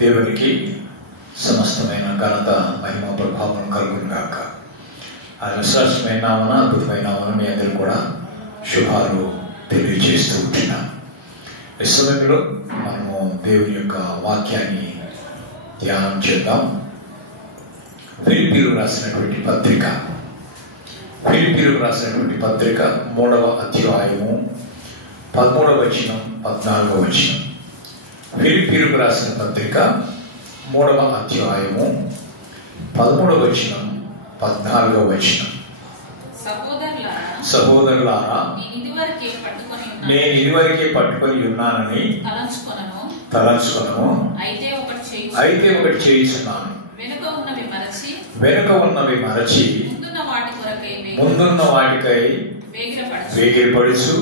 దేవునికి సమస్తమైన ఘనత మహిమ ప్రభావం కలుగును గాక. ఆ విశ్వాసమైన నామన అద్భుతమైన నామన మీ అందరూ కూడా శుభాలు తెలియజేస్తూ ఉంటున్నాం. ఈ సమయంలో మనము దేవుని యొక్క వాక్యాన్ని ధ్యానం చేద్దాం. ఫిలిప్పీయులకు రాసినటువంటి పత్రిక 3వ అధ్యాయము 13వ వచనం 14వ వచనం. ఫిలిప్పీయులకు రాసిన పత్రిక 3వ అధ్యాయము 13వ వచనం 14వ వచనం. సహోదరులారా, నేను ఇదివరకే పట్టుకొని ఉన్నానని తలంచుకొనను, అయితే ఒకటి చేయుచున్నాను, వెనుక ఉన్నవి మరచి ముందున్న వాటికై వేగిరపడుచు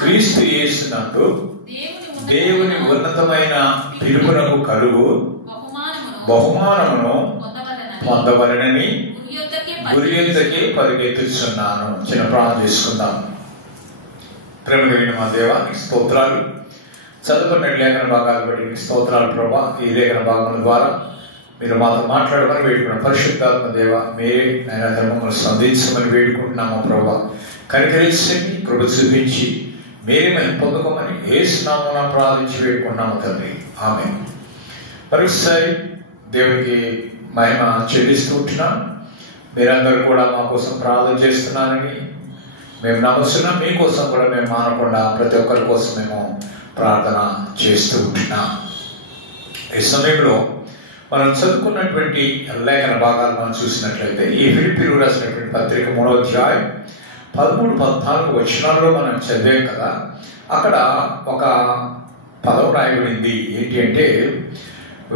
క్రీస్తు యేసునందు దేవుని ఉన్నతమైన పిలుపునకు కలుగు బహుమానమును పొందవలెనని గురి యొద్దకే పరిగెత్తుచున్నాను. చిన్న ప్రార్థన చేసుకుందాం. ప్రేమ కలిగిన మా దేవా, నీకు స్తోత్రాలు. చదువుకున్న లేఖన భాగాలు బట్టి నీకు స్తోత్రాలు ప్రభా. ఈ లేఖన భాగముల ద్వారా మీరు మాతో మాట్లాడమని వేడుకున్న పరిశుద్ధాత్మ దేవ, మీరే నాయన ధర్మమును సంధించమని వేడుకుంటున్నాము ప్రభా. కనికరించండి, కృప చూపించి మీరే మేము పొందుకోమని యేసు నామమున ప్రార్థించి వేడుకున్నాము తండ్రి, ఆమేన్. మరొకసారి దేవునికి మహిమ చెల్లిస్తూ ఉంటున్నాం. మీరందరూ కూడా మా కోసం ప్రార్థన చేస్తున్నారని మేము నమ్ముతున్నాం. మీకోసం కూడా మేము మానకుండా ప్రతి ఒక్కరి కోసం మేము ప్రార్థన చేస్తూ ఉంటున్నాం. ఈ సమయంలో మనం చదువుకున్నటువంటి లేఖన భాగాలు మనం చూసినట్లయితే ఈ ఫిలిప్పీయులకు రాసినటువంటి పత్రిక 3వ అధ్యాయం 13-14 వచనాల్లో మనం చదివాం కదా. అక్కడ ఒక పదం రాయబడింది. ఏంటి అంటే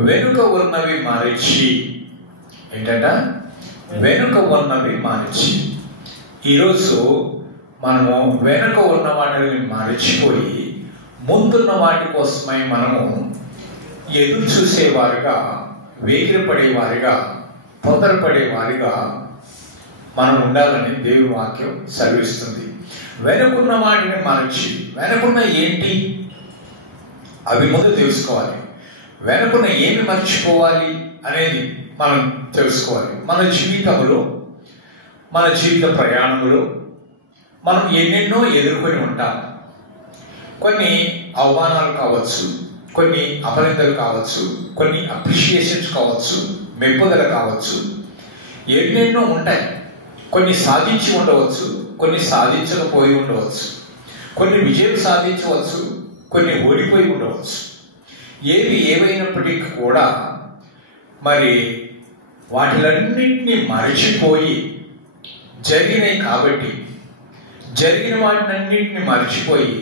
వెనుక ఉన్నవి మరచి. ఏంటంట? వెనుక ఉన్నవి మరచి. ఈరోజు మనము వెనుక ఉన్న వాటిని మరచిపోయి ముందున్న వాటి కోసమై మనము ఎదురు చూసేవారిగా, వేగిరపడేవారిగా, తొందరపడేవారిగా మనం ఉండాలని దేవుని వాక్యం సెలవిస్తుంది. వెనుకున్న వాటిని మరచి. వెనుకున్న ఏంటి అవి ముందు తెలుసుకోవాలి. వెనుకున్న ఏమి మర్చిపోవాలి అనేది మనం తెలుసుకోవాలి. మన జీవితంలో, మన జీవిత ప్రయాణంలో మనం ఎన్నెన్నో ఎదుర్కొని ఉంటాం. కొన్ని అవమానాలు కావచ్చు, కొన్ని అపనిందలు కావచ్చు, కొన్ని అప్రిషియేషన్స్ కావచ్చు, మెప్పుదల కావచ్చు, ఎన్నెన్నో ఉంటాయి. కొన్ని సాధించి ఉండవచ్చు, కొన్ని సాధించకపోయి ఉండవచ్చు, కొన్ని విజయం సాధించవచ్చు, కొన్ని ఓడిపోయి ఉండవచ్చు. ఏవి ఏమైనప్పటికీ కూడా మరి వాటిలన్నింటినీ మరచిపోయి జరిగినాయి కాబట్టి జరిగిన వాటినన్నింటినీ మరచిపోయి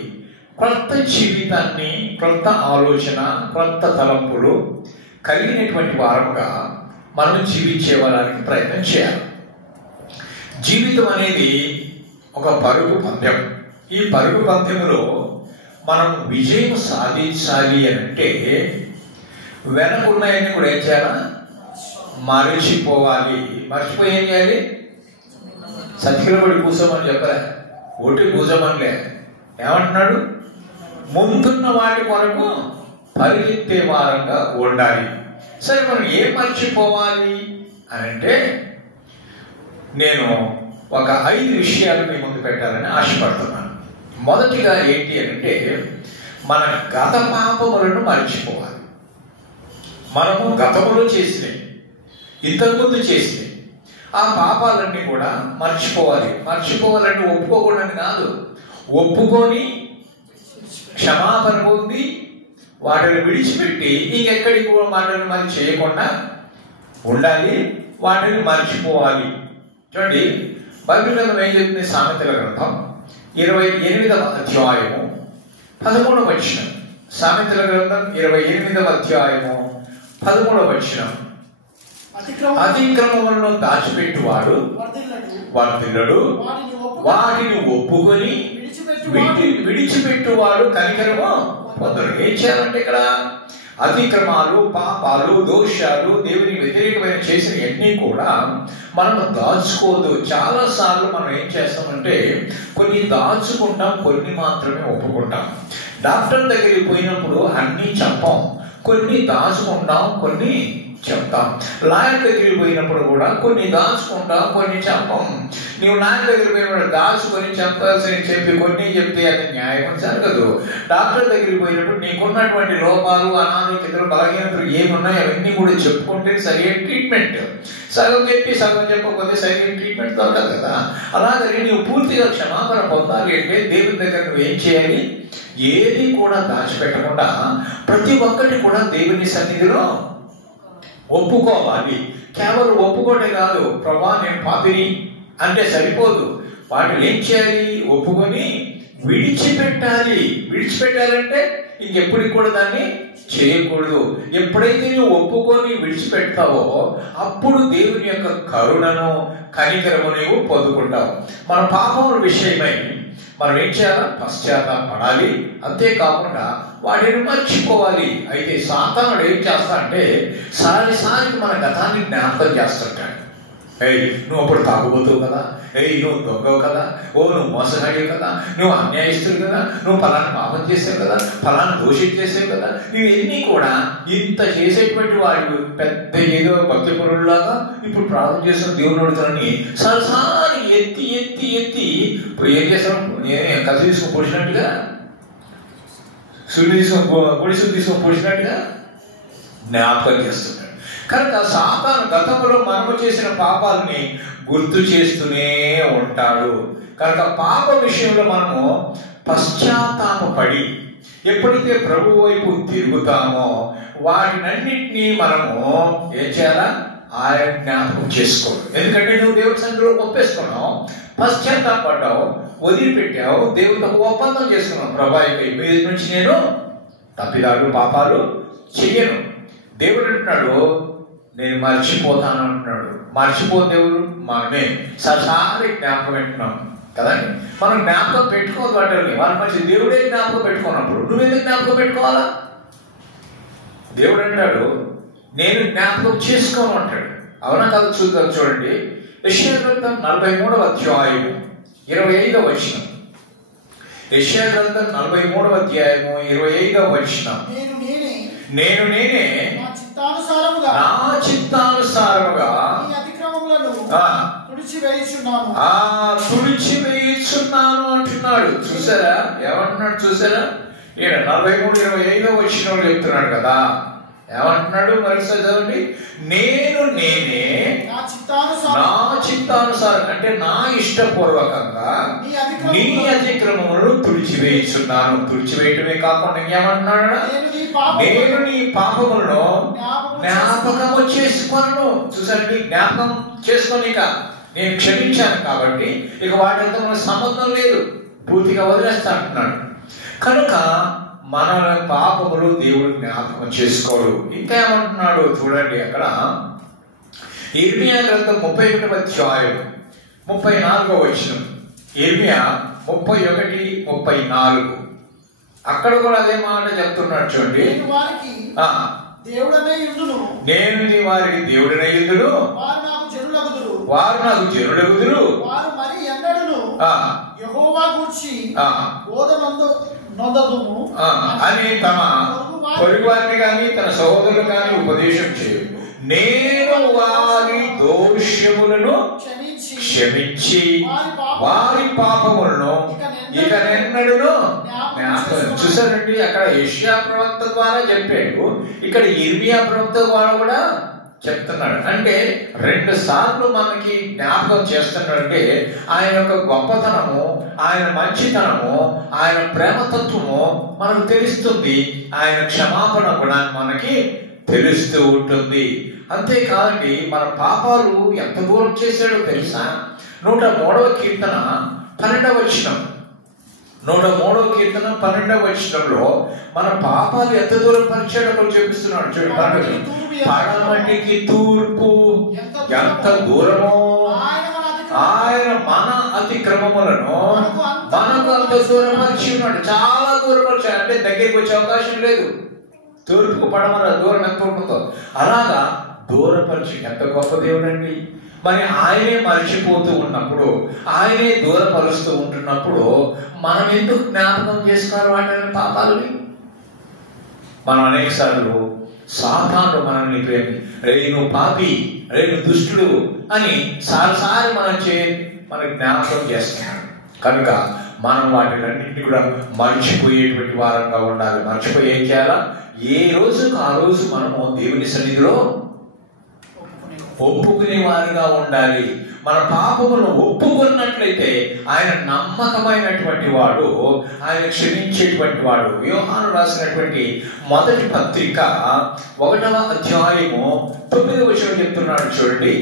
క్రొత్త జీవితాన్ని, క్రొత్త ఆలోచన, క్రొత్త తలంపులు కలిగినటువంటి వారంగా మనం జీవించేవాళ్ళకి ప్రయత్నం చేయాలి. జీవితం అనేది ఒక పరుగు పందెం. ఈ పరుగు పందెంలో మనం విజయం సాధించాలి అంటే వెనకున్నాయని కూడా ఏం చేయాలా? మరచిపోవాలి. మర్చిపోయి ఏం చేయాలి? సతికిల పడి కూర్చోమని చెప్పలే, ఒకటి కూర్చోమనిలే. ఏమంటున్నాడు? ముందున్న వాటి కొరకు పరిగెత్తే వారంగా ఉండాలి. సరే, మనం ఏం మర్చిపోవాలి అని అంటే నేను ఒక 5 విషయాలు మీ ముందు పెట్టాలని ఆశపడుతున్నాను. మొదటిగా ఏంటి అంటే మన గత పాపములను మర్చిపోవాలి. మనము గతంలో చేసినవి, ఇంతకుముందు చేసినవి, ఆ పాపాలన్నీ కూడా మర్చిపోవాలి. మర్చిపోవాలంటే ఒప్పుకోకూడదని కాదు, ఒప్పుకొని క్షమాపణ పొంది వాటిని విడిచిపెట్టి ఇంకెక్కడికి వాటిని మరి చేయకుండా ఉండాలి. వాటిని మర్చిపోవాలి. చూడండి, బైబిల్ గ్రంథం ఏం చెప్తుంది? సామెతల గ్రంథం 28వ అధ్యాయము 13వ వచనం. సామెతల గ్రంథం 28వ అధ్యాయము 13వ వచనం. అతిక్రమములను దాచిపెట్టువాడు వర్ధిల్లడు, వాటిని ఒప్పుకొని విడిచిపెట్టువాడు కనికరము పొందడు. ఏం చేయాలంటే ఇక్కడ అతిక్రమాలు, పాపాలు, దోషాలు, దేవుని వ్యతిరేకమైన చేసిన అన్నీ కూడా మనం దాచుకోదు. చాలా సార్లు మనం ఏం చేస్తామంటే కొన్ని దాచుకుంటాం, కొన్ని మాత్రమే ఒప్పుకుంటాం. డాక్టర్ దగ్గరికి పోయినప్పుడు అన్నీ చెప్పాం, కొన్ని దాచుకుంటాం, కొన్ని చెప్తాం. లాయర్ దగ్గరికి పోయినప్పుడు కూడా కొన్ని దాచుకుంటాం, కొన్ని చెప్పం. నీవు లాయర్ దగ్గరికి పోయినప్పుడు దాచుకొని చెప్పి కొన్ని చెప్తే అది న్యాయం జరగదు. డాక్టర్ దగ్గరికి పోయినప్పుడు నీకున్నటువంటి లోపాలు, అనారోగ్యతలు, బలహీనతలు ఏమున్నాయి అవన్నీ కూడా చెప్పుకుంటే సరైన ట్రీట్మెంట్. సగం చెప్పి సగం చెప్పకపోతే సరైన ట్రీట్మెంట్ దొరకదు కదా. అలాగే నువ్వు పూర్తిగా క్షమాపణ పొందాలి అంటే దేవుని దగ్గర నువ్వు ఏం చేయాలి? ఏది కూడా దాచిపెట్టకుండా ప్రతి ఒక్కటి కూడా దేవుని సన్నిధిలో ఒప్పుకోవాలి. కేవలం ఒప్పుకోవటం కాదు, ప్రభా నేను పాపిని అంటే సరిపోదు. వాటిని ఏం చేయాలి? ఒప్పుకొని విడిచిపెట్టాలి. విడిచిపెట్టాలంటే ఇంకెప్పటికి కూడా దాన్ని చేయకూడదు. ఎప్పుడైతే నువ్వు ఒప్పుకొని విడిచిపెడతావో అప్పుడు దేవుని యొక్క కరుణను, కనికరము నీవు పొందుకుంటావు. మన పాపముల విషయమై మనం ఏం చేయాలి? పశ్చాత్తాపడాలి. అంతేకాకుండా వాటిని మర్చిపోవాలి. అయితే సాతానుడు ఏం చేస్తా అంటే సారిసారికి మన గతాన్ని జ్ఞాపకం చేస్తుంటాడు. నువ్వు అప్పుడు తాగుబోతావు కదా, నువ్వు దొంగవు కదా, నువ్వు మోసగాడివి కదా, నువ్వు అన్యాయస్తుడు కదా, నువ్వు ఫలాన్ని పాపం చేసావు కదా, ఫలాన్ని దోషం చేసావు కదా. ఇవన్నీ కూడా ఇంత చేసేటువంటి వాడు పెద్ద ఏదో భక్తి పరుల్లాగా ఇప్పుడు ప్రార్థన చేస్తున్న దేవుని అడుగుతానని సరసారి ఎత్తి ఎత్తి ఎత్తి ఇప్పుడు ఏం చేస్తాం? కథ తీసుకొని పొడిచినట్టుగా, పొడిసి తీసుకొని పొడిచినట్టుగా జ్ఞాపకం చేస్తున్నాడు. కనుక సాతాను గతంలో మనము చేసిన పాపాలని గుర్తు చేస్తూనే ఉంటాడు. కనుక పాప విషయంలో మనము పశ్చాత్తాపడి ఎప్పుడైతే ప్రభు వైపు తిరుగుతామో వాటినన్నింటినీ మనము ఏం చేయాలా? ఆయన జ్ఞాపకం చేసుకోవాలి. ఎందుకంటే నువ్వు దేవుడి సన్నిధిలో ఒప్పేసుకున్నావు, పశ్చాత్తాపడ్డావు, వదిలిపెట్టావు, దేవుడితో ఒప్పందం చేసుకున్నావు. ప్రభా మీద నుంచి నేను తప్పిదాలు పాపాలు చెయ్యను. దేవుడు అంటున్నాడు నేను మర్చిపోతాను అంటున్నాడు. మర్చిపోతే దేవుడు మనమే ససారి జ్ఞాపకం పెట్టుకున్నాం కదండి. మనం జ్ఞాపకం పెట్టుకోదు వాటిని. వాళ్ళ మంచి దేవుడే జ్ఞాపకం పెట్టుకున్నప్పుడు నువ్వెందుకు జ్ఞాపకం పెట్టుకోవాలా? దేవుడు అంటాడు నేను జ్ఞాపకం చేసుకోను అంటాడు. అవునా కదా? చూద్దాం, చూడండి. యెషయా గ్రంథం 43వ అధ్యాయం 25వ వచనం. యెషయా గ్రంథం 43వ అధ్యాయము 25వ వచనం. నేను నేనే నా చిత్తానుసారముగా తుడిచివేయుచున్నాను అంటున్నాడు. చూసారా ఏమంటున్నాడు? చూసారా? ఈయన 43:25 వచనంలో చెప్తున్నాడు కదా. ఏమంటున్నాడు? మరి చదవండి. నేను నేనే నా చిత్తానుసారం అంటే నా ఇష్టపూర్వకంగా నీ అతిక్రమములను తుడిచివేయుచున్నాను. తుడిచివేయటమే కాకుండా ఏమంటున్నాడు? నేను నీ పాపములను జ్ఞాపకము చేసుకొను. చూసారండి, జ్ఞాపకం చేసుకోనిక నేను క్షమించాను కాబట్టి ఇక వాటితో మన సంబంధం లేదు, పూర్తిగా వదిలేస్తా అంటున్నాడు. కనుక మన పాపములు దేవుడు జ్ఞాపకం చేసుకోడు. ఇంకా ఏమంటున్నాడు చూడండి. అక్కడ ఇర్మియా గ్రంథం 31వ అధ్యాయం 34వ వచనం. ఇర్మియా 31:34. అక్కడ కూడా అదే మాట చెప్తున్నాడు చూడండి. నేను నీ వారికి దేవుడనే యుద్ధుడు, వారు నాకు జనులగుదురు, అని తమ పొరుగువారిని కానీ తన సహోదరులు కానీ ఉపదేశం చేయు. నేను వారి దోషములను క్షమించి వారి పాపములను ఇక నిన్నడును జ్ఞాపకం. చూసారండి, అక్కడ యెషయా ప్రవక్త ద్వారా చెప్పాడు, ఇక్కడ ఇర్మియా ప్రవక్త ద్వారా కూడా చెప్తున్నాడు. అంటే 2 సార్లు మనకి జ్ఞాపకం చేస్తున్నాడంటే ఆయన యొక్క గొప్పతనము, ఆయన మంచితనము, ఆయన ప్రేమతత్వము మనకు తెలుస్తుంది. ఆయన క్షమాపణ కూడా మనకి తెలుస్తూ ఉంటుంది. అంతేకాదండి, మన పాపాలు ఎంత దూరం చేశాడో తెలుసా? 103వ కీర్తన 12వ వచనం. 103వ కీర్తన 12వ వచనంలో మన పాపాలు ఎంత దూరం పరిచాడో చూపిస్తున్నాడు. చూడండి, పడమటికి తూర్పు ఎంత దూరమో ఆయన మన అతిక్రమములను మనకు అంత దూరం పరిచి ఉన్నాడు. చాలా దూరం పరిచాడు. అంటే దగ్గరికి వచ్చే అవకాశం లేదు. తూర్పుకు పడమర దూరం ఎంత ఉంటుందో అలాగా దూరపరిచి, ఎంత గొప్ప దేవుడు అండి. మరి ఆయనే మర్చిపోతూ ఉన్నప్పుడు, ఆయనే దూరపరుస్తూ ఉంటున్నప్పుడు మనం ఎందుకు జ్ఞాపకం చేసుకోవాలి వాటిని, పాపాలని? మనం అనేక సార్లు సాతాను మనల్ని రే నువ్వు పాపి, రే నువ్వు దుష్టుడు అని సారి మనకి జ్ఞాపకం చేస్తున్నాడు. కనుక మనం వాటిలన్నింటినీ కూడా మర్చిపోయేటువంటి వారంగా ఉండాలి. మర్చిపోయి ఏం చేయాలా? ఏ రోజుకు ఆ రోజు మనము దేవుని సన్నిధిలో ఒప్పుకునే వారుగా ఉండాలి. మన పాపమును ఒప్పుకున్నట్లయితే ఆయన నమ్మకమైనటువంటి వాడు, ఆయన క్షమించేటువంటి వాడు. యోహాను రాసినటువంటి మొదటి పత్రిక 1వ అధ్యాయము 9వ వచనం చెప్తున్నాడు చూడండి.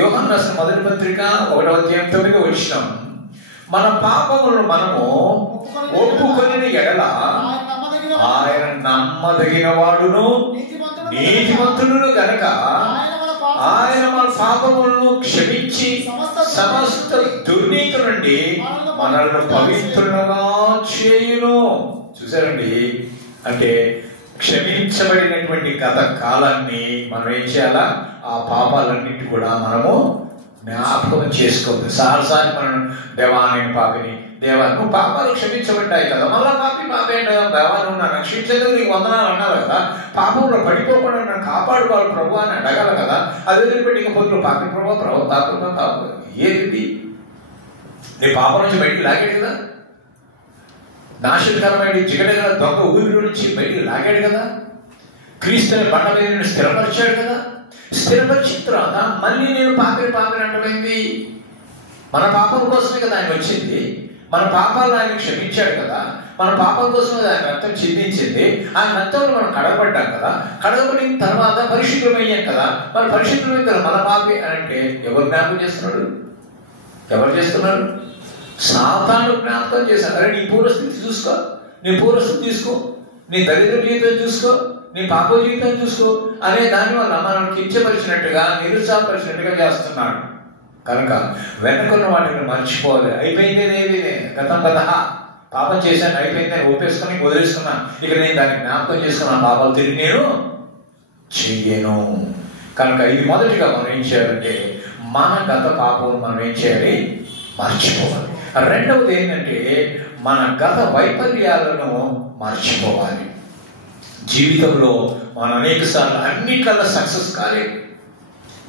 యోహాను రాసిన మొదటి పత్రిక 1వ అధ్యాయం 9వ వచనం, మన పాపములను మనము ఒప్పుకొనిన ఎడల ఆయన నమ్మదగిన వాడును నీతిమంతుడును గనక ఆయన మన పాపములను క్షమించి సమస్త దుర్నీతి నుండి మనల్ని పవిత్రులుగా చేయును. చూసారండి, అంటే క్షమించబడినటువంటి గత కాలాన్ని మనం ఏం చేయాలా? ఆ పాపాలన్నింటి కూడా మనము జ్ఞాపకం చేసుకోవద్దు. సారి మనం దేవాన్ని పాపిని, దేవా నువ్వు పాపాలు క్షమించబడ్డాయి కదా, మళ్ళా పాపే కదా, దేవా నువ్వు నన్ను రక్షించలేదు, నీకు వందనాలు అన్నారు కదా, పాపంలో పడిపోకుండా నన్ను కాపాడుకోవాలి ప్రభు అని అడగాలి కదా. అదే పెట్టి పొద్దులు పాపి ప్రభు పాపం ఏది? నీ పాపం నుంచి బయటికి లాగాడు కదా, నాశనకరమైన జిగట కదా, దొంగ ఊరిలో నుంచి బయటికి లాగాడు కదా, క్రీస్తుని బండ మీద నేను స్థిరపరిచాడు కదా. స్థిరపరిచిన తర్వాత మళ్ళీ నేను పాపిని అంటమైంది. మన పాపం కోసమే కదా ఆయన వచ్చింది, మన పాపాలను ఆయన క్షమించాడు కదా, మన పాపం కోసమే ఆయన రక్తం చిందించింది. ఆ రక్తంలో మనం కడగబడ్డాం కదా, కడగబడిన తర్వాత పరిశుద్ధమయ్యాం కదా. మన పరిశుద్ధమైన కదా మన పాపి అని అంటే ఎవరు జ్ఞాపకం చేస్తున్నాడు? ఎవరు చేస్తున్నారు? సాతాను జ్ఞాపకం చేశారు. అరే నీ పూర్వస్థితి చూసుకో, నీ పూర్వస్థితి తీసుకో, నీ దరిద్ర జీవితం చూసుకో, నీ పాప జీవితం చూసుకో అనే దాని వల్ల మనం కించపరిచినట్టుగా, నిరుత్సాహపరిచినట్టుగా చేస్తున్నాడు. కనుక వెనుకున్న వాటిని మర్చిపోవాలి. అయిపోయింది, గతం కదా, పాపం చేశాను అయిపోయిందని ఒప్పేసుకొని వదిలేసుకున్నా, ఇక నేను దాన్ని జ్ఞాపకం చేసుకున్నా, పాపాలు తిరిగి నేను చెయ్యను. కనుక ఇది మొదటిగా మనం ఏం చేయాలంటే మన గత పాపం మనం ఏం చేయాలి? మర్చిపోవాలి. రెండవది ఏంటంటే మన గత వైఫల్యాలను మర్చిపోవాలి. జీవితంలో మనం అనేక సార్లు అన్నిట్లలో సక్సెస్ కాలేదు,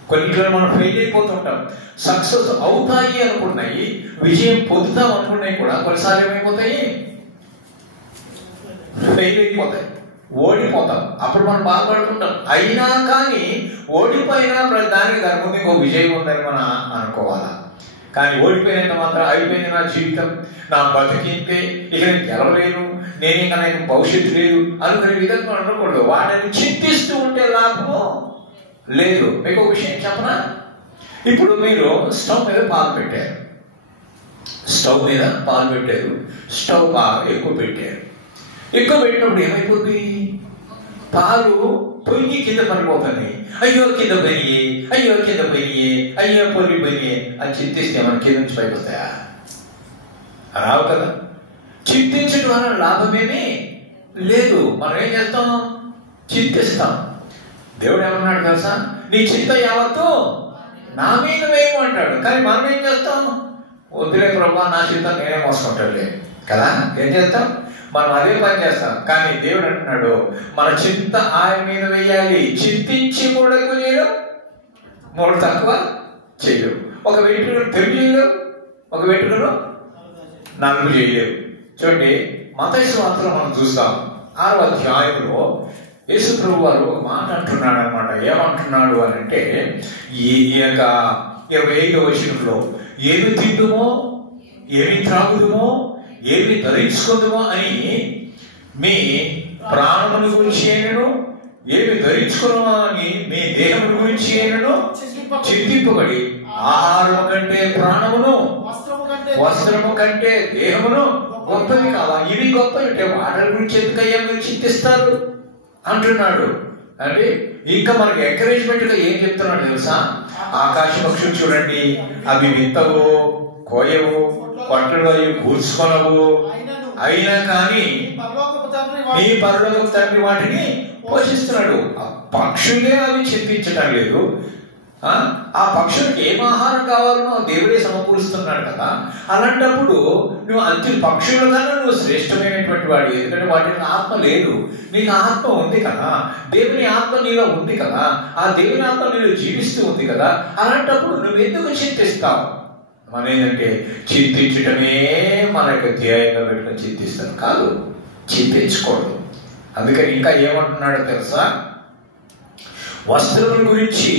కొన్నిట్లో మనం ఫెయిల్ అయిపోతుంటాం. సక్సెస్ అవుతాయి అనుకున్నాయి, విజయం పొందుతాం అనుకున్నాయి కూడా కొన్నిసార్లు ఏమైపోతాయి? ఫెయిల్ అయిపోతాయి, ఓడిపోతాం. అప్పుడు మనం బాధపడుతుంటాం. అయినా కానీ ఓడిపోయినా దానికి దాని ముందు ఇంకో విజయం ఉందని మనం అనుకోవాలా. కానీ ఓడిపోయినంత మాత్రం అయిపోయింది నా జీవితం, నా బతికింతే, ఇక నేను గెలవలేను, నేను ఇంకా నాకు భవిష్యత్తు లేదు అనుకునే విధంగా ఉండకూడదు. వాటిని చింతిస్తూ ఉంటే లాభము లేదు. మీకు ఒక విషయం చెప్పనా? ఇప్పుడు మీరు స్టవ్ మీద పాలు పెట్టారు, స్టవ్ బాగా ఎక్కువ పెట్టారు. ఎక్కువ పెట్టినప్పుడు ఏమైపోతుంది? పాలు పొయ్యి కింద పడిపోతున్నాయి. అయ్యో కింద పోయి, అయ్యో పొయ్యి పోయి అని చింతిస్తే మన కింద నుంచి పైకి వస్తాయా? రావు కదా. చింతించడం వల్ల లాభమేమీ లేదు. మనం ఏం చేస్తాం? చింతిస్తాం. దేవుడు ఏమన్నాడు తెలుసా? నీ చింత యావత్తు నా మీద వేయము అంటాడు. కానీ మనం ఏం చేస్తాం? వద్దులే ప్రభా, నా చింత నేనే మోసుకుంటాడులే కదా. ఏం చేస్తాం? మనం అదే పని చేస్తాం. కానీ దేవుడు అంటున్నాడు మన చింత ఆయన మీద వేయాలి. చింతించి మూడకు చేయడం, మూడు తక్కువ చేయలేవు. ఒక వెంట్రుకను తెలుగు చేయలేవు, ఒక వెంట్రుకను నలుగు చేయలేవు. చూడండి, మత్తయి సువార్తలో మనం చూస్తాం 6వ అధ్యాయంలో యేసు ప్రభు వారు ఒక మాట అంటున్నాడు అనమాట. ఏమంటున్నాడు అని అంటే, ఈ యొక్క 25వ వచనంలో ఏమి తిందుమో, ఏమి త్రాగుదుమో, ఏమి ధరించుకుందుమో అని మీ ప్రాణముల గురించి అయినను, ఏమి ధరించుకున్నామో అని మీ దేహముల గురించి అయినను చింతింపబడి ఆహారము కంటే ప్రాణమును, వస్త్రము కంటే దేహమును గొప్పవి కావా. ఇవి గొప్పవి అంటే వాటి గురించి ఎందుకయ్యా మీరు చింతిస్తారు అంటున్నాడు. అంటే ఇంకా మనకి ఎంకరేజ్మెంట్ గా ఏం చెప్తున్నాడు తెలుసా? ఆకాశ పక్షులు చూడండి, అవి విత్తవు, కోయవు, పట్టులో అవి కూర్చుకొనవు, అయినా కానీ మీ పరలోకపు తండ్రి వాటిని పోషిస్తున్నాడు. ఆ పక్షులే అవి చింతించటం లేదు. ఆ పక్షులకు ఏం ఆహారం కావాలనో దేవుడే సమకూరుస్తున్నాడు కదా. అలాంటప్పుడు నువ్వు అతి పక్షుల కన్నా నువ్వు శ్రేష్టమైనటువంటి వాడు. ఎందుకంటే వాటికి ఆత్మ లేదు, నీకు ఆత్మ ఉంది కదా. దేవుని ఆత్మ నీలో ఉంది కదా. ఆ దేవుని ఆత్మ నీలో జీవిస్తూ ఉంది కదా. అలాంటప్పుడు నువ్వు ఎందుకు చింతిస్తావు? మన ఏంటంటే చింతించటమే మన యొక్క ధ్యేయంగా పెట్టుకొని చింతిస్తాను కాదు, చింతించకూడదు. అందుకని ఇంకా ఏమంటున్నాడో తెలుసా? వస్త్రముల గురించి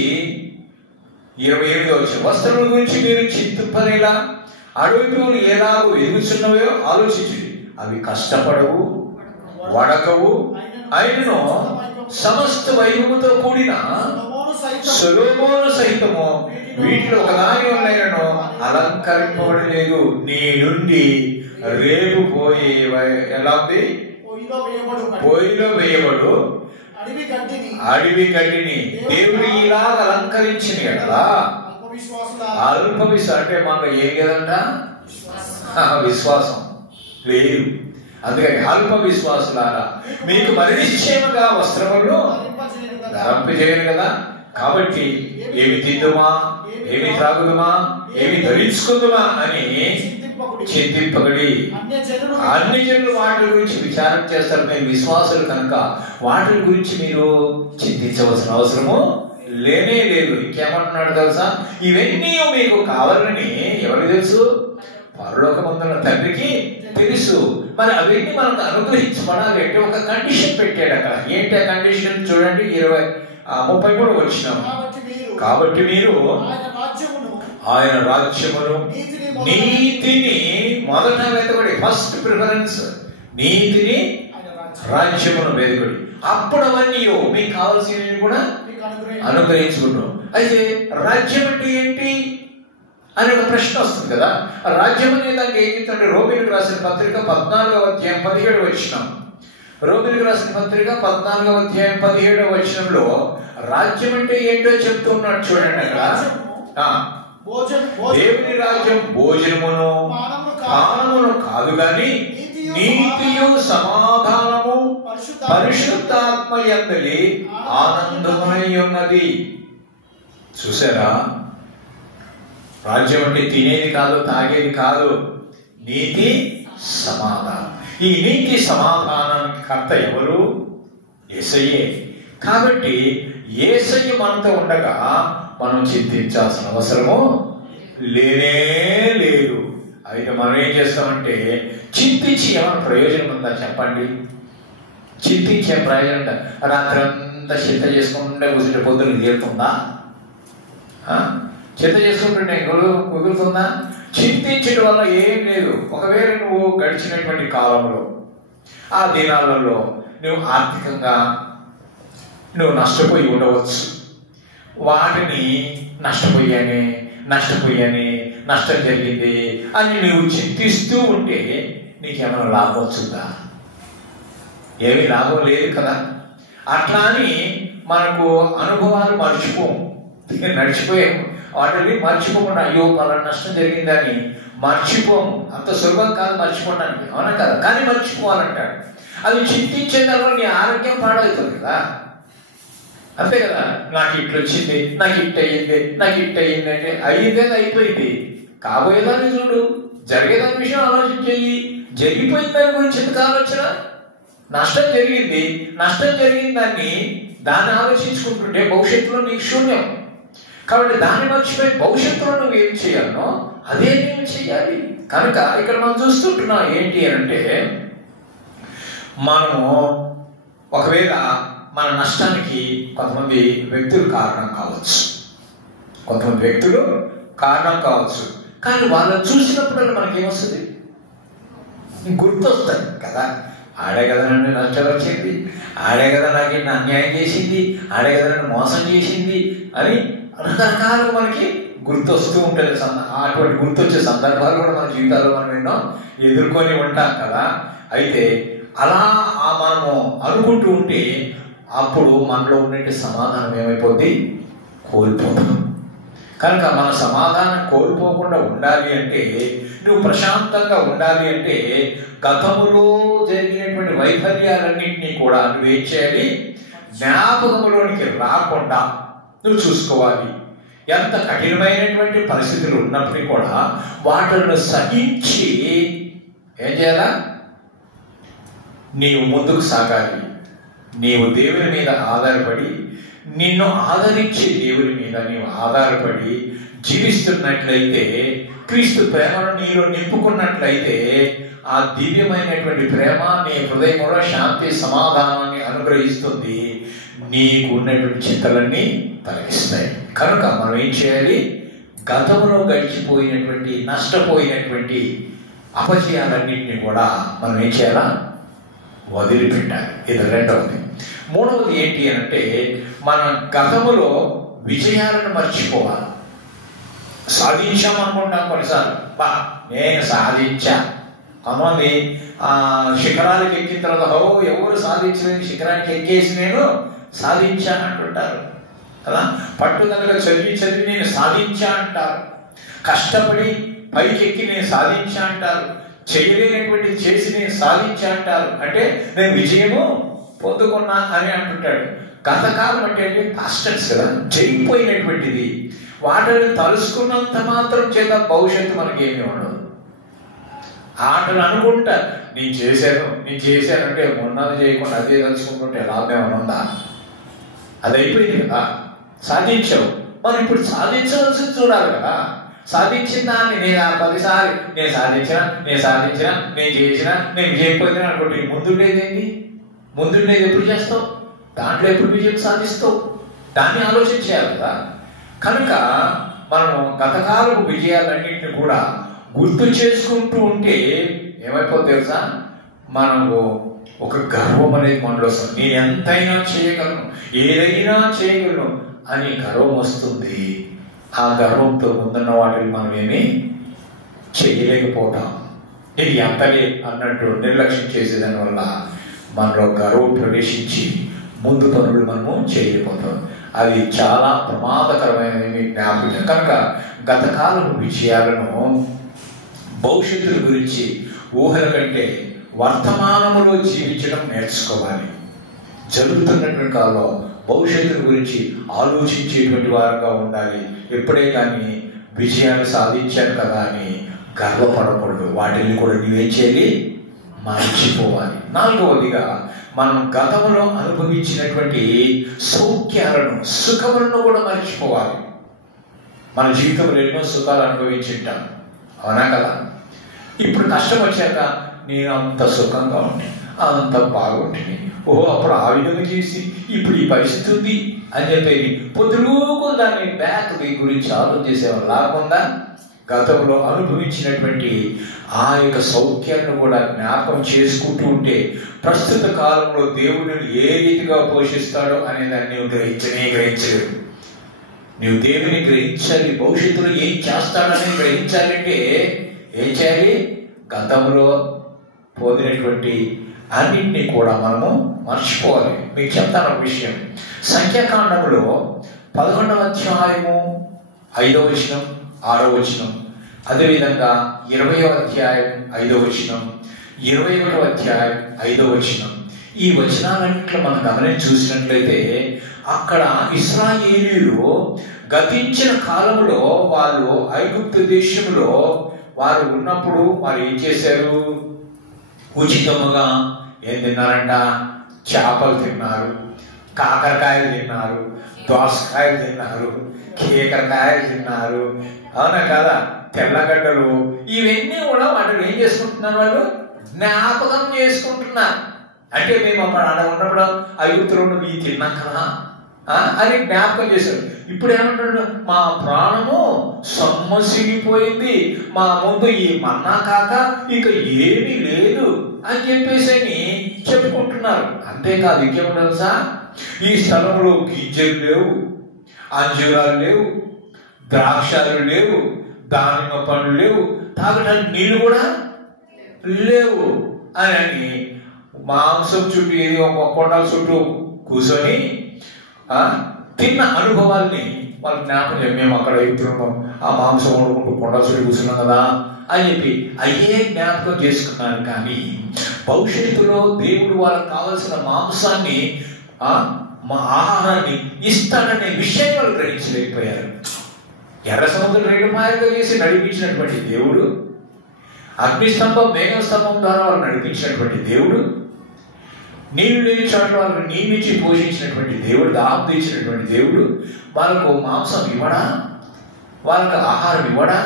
27వ వచనం, వస్త్రముల గురించి మీరు చింతింపనేలా అడవి పువ్వులు ఎలాగో ఎదుగుచున్నవో ఆలోచించుడి. అవి కష్టపడవు, వడకవు, అయినను సమస్త వైభవముతో కూడిన సొలొమోను సైతము వీటిలో ఒకదాని వలనను అలంకరింపబడలేదు. నీ నుండి రేపు పోయే ఎలా ఉంది? పొయ్యిలో వేయబడు అడవి గడ్డిని దేవుడు ఇలాగ అలంకరించింది కదా. అల్పవిశ్వాసం అంటే మనలో ఏం లేదంట, విశ్వాసం లేదు. అందుకని అల్ప విశ్వాసులారా మీకు మరి నిశ్చయముగా వస్త్రములు ధరింపజేయను కదా. కాబట్టి ఏమి తిందుమా, ఏమి త్రాగుదుమా, ఏమి ధరించుకుందుమా అని చింతింపబడి అన్ని జనులు వాటి గురించి విచారం చేస్తారు. మేము విశ్వాసులు కనుక వాటి గురించి మీరు చింతించవలసిన అవసరము లేనే లేదు. ఇంకేమంటున్నాడు తెలుసా? ఇవన్నీ మీకు కావాలని ఎవరికి తెలుసు? పరలోకమందున్న తండ్రికి తెలుసు. మరి అవన్నీ మనకు అనుగ్రహించబడాలి అంటే ఒక కండిషన్ పెట్టాడు అక్కడ. ఏంటి ఆ కండిషన్? చూడండి 33 వచనం. కాబట్టి మీరు ఆయన రాజ్యమును నీతిని మొదట వెతకడి. ఫస్ట్ ప్రిఫరెన్స్ నీతిని రాజ్యమును వెతకడి, అప్పుడు అవన్నీ మీకు కావాల్సినవి కూడా అనుగ్రహించుకుంటాం. అయితే రాజ్యం అంటే ఏంటి అనే ఒక ప్రశ్న వస్తుంది కదా. రాజ్యం అనే దానికి ఏం చెప్తుంటే రోమిలకు రాసిన పత్రిక 14వ అధ్యాయం 17వ వచనం. రోమిలకు రాసిన పత్రిక 14వ అధ్యాయం 17వ వచనంలో రాజ్యం అంటే ఏంటో చెప్తున్నాడు. చూడండి అక్కడ, దేవుని రాజ్యం భోజనమును పానమును కాదు గాని నీతియు సమాధానము పరిశుద్ధాత్మ యందలి ఆనందమై ఉన్నది. చూసారా? రాజ్యం అంటే తినేది కాదు, తాగేది కాదు, నీతి సమాధానం. ఈ నీతి సమాధానానికి కర్త ఎవరు? యేసయ్యే. కాబట్టి యేసయ్య మనతో ఉండగా మనం చింతించాల్సిన అవసరము లేనే లేదు. అయితే మనం ఏం చేస్తామంటే చింతించి ఏమైనా ప్రయోజనం ఉందా చెప్పండి? చింతించే ప్రయోజనం రాత్రంతా చింత చేసుకుంటే కూర్చుంటే పొద్దున తీరుతుందా? చింత చేసుకుంటుంటే కుదురుతుందా? చింతించడం వల్ల ఏం లేదు. ఒకవేళ నువ్వు గడిచినటువంటి కాలంలో ఆ దినాలలో నువ్వు ఆర్థికంగా నువ్వు నష్టపోయి ఉండవచ్చు. వాటిని నష్టపోయాను, నష్టం జరిగింది అని నువ్వు చింతిస్తూ ఉంటే నీకేమైనా లాభం వస్తుందా? ఏమీ లాభం లేదు కదా. అట్లా అని మనకు అనుభవాలు నడిచిపోయాము. వాటిని మర్చిపోకుండా అయ్యో పలానా నష్టం జరిగిందని మర్చిపోము. అంత సులభం కాదు మర్చిపోవడానికి, అవునా కదా? కానీ మర్చిపోవాలంటాడు. అది చింతించే తర్వాత నీ ఆరోగ్యం పాడవుతుంది కదా. అంతే కదా. నాకు ఇట్లా వచ్చింది, నాకు ఇట్ అయ్యింది అంటే అయ్యిందేది అయిపోయింది. కాబోయేదాన్ని చూడు, జరిగేదాని విషయం ఆలోచించేయి. జరిగిపోయిన దాని గురించి ఎందుకు ఆలోచన? నష్టం జరిగిన దాన్ని ఆలోచించుకుంటుంటే భవిష్యత్తులో నీకు శూన్యం. కాబట్టి దాన్ని మర్చిపోయి భవిష్యత్తులో నువ్వు ఏం చేయాలనో అదే నువ్వు చేయాలి. కనుక ఇక్కడ మనం చూస్తుంటున్నాం ఏంటి అంటే, మనము ఒకవేళ మన నష్టానికి కొంతమంది వ్యక్తులు కారణం కావచ్చు. కానీ వాళ్ళని చూసినప్పుడు మనకేమొస్తుంది? గుర్తొస్తుంది కదా. ఆడే కదా నన్ను నష్టం వచ్చింది, ఆడే కదా నాకు అన్యాయం చేసింది, ఆడే కదా నన్ను మోసం చేసింది అని రకరకాలుగా మనకి గుర్తొస్తూ ఉంటుంది. అటువంటి గుర్తొచ్చే సందర్భాలు కూడా మన జీవితాల్లో మనం ఎన్నో ఎదుర్కొని ఉంటాం కదా. అయితే అలా మనము అనుకుంటూ ఉంటే అప్పుడు మనలో ఉన్నట్టు సమాధానం ఏమైపోద్ది? కోల్పోతాం. కనుక మన సమాధానం కోల్పోకుండా ఉండాలి అంటే, నువ్వు ప్రశాంతంగా ఉండాలి అంటే, గతములో జరిగినటువంటి వైఫల్యాలన్నింటినీ కూడా నువ్వేం చేయాలి? జ్ఞాపకంలోనికి రాకుండా నువ్వు చూసుకోవాలి. ఎంత కఠినమైనటువంటి పరిస్థితులు ఉన్నప్పటికీ కూడా వాటిని సహించి ఏం చేయాలా? నీవు ముందుకు సాగాలి. నీవు దేవుని మీద ఆధారపడి, నిన్ను ఆదరించే దేవుని మీద నీవు ఆధారపడి జీవిస్తున్నట్లయితే, క్రీస్తు ప్రేమను నీలో నింపుకున్నట్లయితే, ఆ దివ్యమైనటువంటి ప్రేమ నీ హృదయంలో శాంతి సమాధానాన్ని అనుగ్రహిస్తుంది. నీకు ఉన్నటువంటి చింతలన్నీ తొలగిస్తాయి. కనుక మనం ఏం చేయాలి? గతంలో గడిచిపోయినటువంటి నష్టపోయినటువంటి అపజయాలన్నింటినీ కూడా మనం ఏం చేయాలా? వదిలిపెట్టాలి. ఇది రెండవది. మూడవది ఏంటి అంటే, మన గతములో విజయాలను మర్చిపోవాలి. సాధించామనుకుంటాం కొన్నిసార్లు, బా నేను సాధించా. కొంతమంది శిఖరాలకు ఎక్కిన తర్వాత ఎవరు సాధించలేని శిఖరానికి ఎక్కేసి నేను సాధించా అంటుంటారు కదా. పట్టుదలగా చదివి నేను సాధించా అంటారు. కష్టపడి పైకెక్కి నేను సాధించా అంటారు. చేయలేనటువంటి చేసి నేను సాధించా అంటారు. అంటే నేను విజయము పొందుకున్నా అని అంటుంటాడు. గతకాలం అంటే పాస్టర్స్ కదా, జరిగిపోయినటువంటిది. వాటిని తలుసుకున్నంత మాత్రం చేత భవిష్యత్తు మనకేమీ ఉండదు. ఆటలు అనుకుంటా నేను చేశాను అంటే ఉన్నది చేయకుండా అదే తలుచుకుంటుంటే లాభం ఏమైనా ఉందా? అది అయిపోయింది కదా, సాధించావు. మరి ఇప్పుడు సాధించవలసింది చూడాలి కదా. సాధించిన దాన్ని నేను 10 సార్లు నేను సాధించిన నేను చేసిన నేను విజయపోయినా అనుకోండి. ముందుండేది ఎప్పుడు చేస్తావు? దాంట్లో ఎప్పుడు విజయం సాధిస్తావు? దాన్ని ఆలోచించాలి కదా. కనుక మనము గతకాలపు విజయాలన్నింటినీ కూడా గుర్తు చేసుకుంటూ ఉంటే ఏమైపోతుంది తెలుసా? మనకు ఒక గర్వం అనేది మనలో వస్తుంది. నేను ఎంతైనా చేయగలను, ఏదైనా చేయగలను అని గర్వం వస్తుంది. ఆ గర్వంతో ముందున్న వాటిని మనం ఏమీ చేయలేకపోతాం. ఇది ఎంతలే అన్నట్టు నిర్లక్ష్యం చేసేదాని వల్ల మనలో గర్వం ప్రవేశించి ముందు పనులు మనము చేయలేకపోతాం. అది చాలా ప్రమాదకరమైన జ్ఞాపకం. కనుక గతకాలపు విజయాలను, భవిష్యత్తు గురించి ఊహల కంటే వర్తమానములో జీవించడం నేర్చుకోవాలి. జరుగుతున్నటువంటి కాలంలో భవిష్యత్తు గురించి ఆలోచించేటువంటి వారుగా ఉండాలి. ఎప్పుడే కానీ విజయాన్ని సాధించాను కదా అని గర్వపడకూడదు. వాటిని కూడా నువ్వేం చేయాలి? మర్చిపోవాలి. నాలుగవదిగా, మనం గతంలో అనుభవించినటువంటి సౌఖ్యాలను, సుఖములను కూడా మర్చిపోవాలి. మన జీవితంలో ఎన్నో సుఖాలు అనుభవించుంటాం, అవునా కదా? ఇప్పుడు కష్టం వచ్చాక నేను అంత సుఖంగా ఉంటే, అంత బాగుంటుంది, అప్పుడు ఆ విధంగా చేసి ఇప్పుడు ఈ పరిస్థితి ఉంది అని చెప్పేది పొద్దుకు దాన్ని బ్యాక్ గురించి ఆలోచన చేసేవాళ్ళు లేకుండా గతంలో అనుభవించినటువంటి ఆ యొక్క సౌఖ్యాన్ని కూడా జ్ఞాపకం చేసుకుంటూ ఉంటే ప్రస్తుత కాలంలో దేవుడు ఏ రీతిగా పోషిస్తాడో అనే దాన్ని నువ్వు గ్రహించలేవు. నువ్వు దేవుని గ్రహించాలి. భవిష్యత్తులో ఏం చేస్తాడని గ్రహించాలంటే ఏం చేయాలి? గతంలో పొందినటువంటి అన్నింటినీ కూడా మనము మర్చిపోవాలి. మీకు చెప్తాను ఒక విషయం. సంఖ్యాకాండంలో 11వ అధ్యాయము 5వ వచనం 6వ వచనం, అదేవిధంగా 20వ అధ్యాయం 5వ వచనం, 21వ అధ్యాయం 5వ వచనం, ఈ వచనాలన్నింటిలో మనం గమనించి చూసినట్లయితే అక్కడ ఇశ్రాయేలీయులు గతించిన కాలంలో వాళ్ళు ఐగుప్తు దేశంలో వారు ఉన్నప్పుడు వారు ఏం చేశారు? ఉచితముగా ఏం తిన్నారంట? చేపలు తిన్నారు, కాకరకాయలు తిన్నారు, దోసకాయలు తిన్నారు, కీకరకాయలు తిన్నారు, అవునా కదా? తెల్లగడ్డలు, ఇవన్నీ కూడా వాటిని ఏం చేసుకుంటున్నారు? వాళ్ళు జ్ఞాపకం చేసుకుంటున్నారు. అంటే మేము అప్పుడు ఆడ ఉన్నప్పుడు ఐగుప్తులో ఇవి తిన్నాం కదా అని జ్ఞాపకం చేశారు. ఇప్పుడు ఏమంటాడు? మా ప్రాణము సొమ్మసిగిపోయింది, మా ముందు ఈ మన్నా కాక ఇక ఏమీ లేదు అని చెప్పేసి చెప్పుకుంటున్నారు. అంతేకాదు, ఇంకేమో తెలుసా? ఈ స్థలంలో గింజలు లేవు, అంజూరాలు లేవు, ద్రాక్షాలు లేవు, దానిమ్మ పండ్లు లేవు, తాగడానికి నీళ్ళు కూడా లేవు అని మాంసం చుట్టూ ఏది ఒక కొండల చుట్టూ కూర్చొని తిన్న అనుభవాల్ని వాళ్ళు జ్ఞాపకం, మేము అక్కడ ఇస్తున్నాం, ఆ మాంసం వండుకుంటూ కొండల చుట్టూ కూర్చున్నాం కదా అని చెప్పి అయ్యే జ్ఞాపకం చేసుకున్నారు. కానీ భవిష్యత్తులో దేవుడు వాళ్ళకి కావలసిన మాంసాన్ని మా ఆహారాన్ని ఇస్తాడనే విషయాన్ని వాళ్ళు గ్రహించలేకపోయారు. ఎర్ర సముద్రం 2 మాయలుగా చేసి నడిపించినటువంటి దేవుడు, అగ్నిస్తంభం మేఘస్తంభం ద్వారా వాళ్ళు నడిపించినటువంటి దేవుడు, నీళ్ళు లేని చోట్ల వాళ్ళకు నియమించి పోషించినటువంటి దేవుడు, దాహం తీర్చినటువంటి దేవుడు వాళ్ళకు మాంసం ఇవ్వడా, వాళ్ళకు ఆహారం ఇవ్వడా,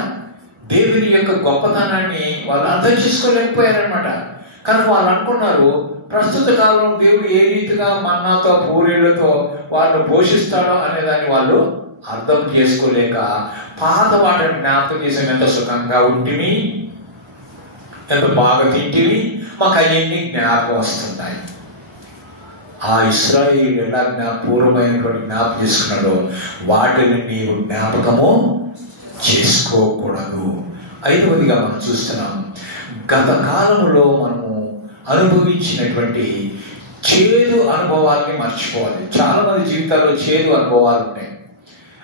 దేవుని యొక్క గొప్పతనాన్ని వాళ్ళు అర్థం చేసుకోలేకపోయారనమాట. కనుక వాళ్ళు అనుకున్నారు ప్రస్తుత కాలంలో దేవుడు ఏ రీతిగా మన్నాతో పూరీలతో వాళ్ళు పోషిస్తాడో అనే దాన్ని వాళ్ళు అర్థం చేసుకోలేక పాత వాటిని జ్ఞాపకం చేసి ఎంత సుఖంగా ఉంటివి, ఎంత బాగా తింటివి, మాకు అవన్నీ జ్ఞాపకం వస్తున్నాయి. ఆ ఇశ్రాయేలు ఎలా పూర్వమైనటువంటి జ్ఞాపకం చేసుకున్నాడో వాటిని నీవు జ్ఞాపకము చేసుకోకూడదు. 5వదిగా మనం చూస్తున్నాం, గత కాలంలో మనము అనుభవించినటువంటి చేదు అనుభవాల్ని మర్చిపోవాలి. చాలా మంది జీవితాల్లో చేదు అనుభవాలు ఉంటాయి.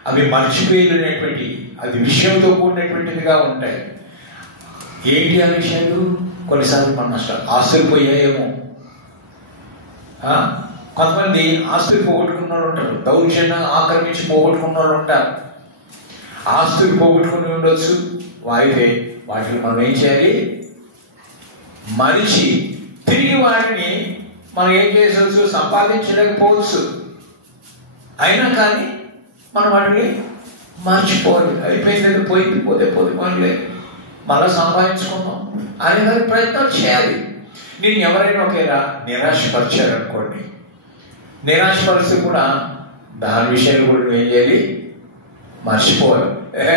అవి మర్చిపోయేటువంటి, అది విషయంతో కూడినటువంటిదిగా ఉంటాయి. ఏంటి ఆ విషయాలు? కొన్నిసార్లు మన నష్టాలు, ఆస్తులు పోయాయేమో. కొంతమంది ఆస్తులు పోగొట్టుకున్న వాళ్ళు ఉంటారు, దౌర్జన్యం ఆక్రమించి పోగొట్టుకున్న వాళ్ళు ఉంటారు. ఆస్తులు పోగొట్టుకుని ఉండొచ్చు, అయితే వాటిని మనం ఏం చేయాలి? మరిచి తిరిగి వాటిని మనం ఏం చేసవచ్చు? సంపాదించలేకపోవచ్చు. అయినా కానీ మనం వాటిని మర్చిపోవాలి. అయిపోయింది, పోయింది, పోతే పోతే మళ్ళీ సంపాదించుకుందాం అనే దానికి ప్రయత్నం చేయాలి. నేను ఎవరైనా ఒకేలా నిరాశపరిచారనుకోండి, నిరాశపరిస్తే కూడా దాని విషయాలు కూడా నువ్వేం చేయాలి? మర్చిపోవాలి.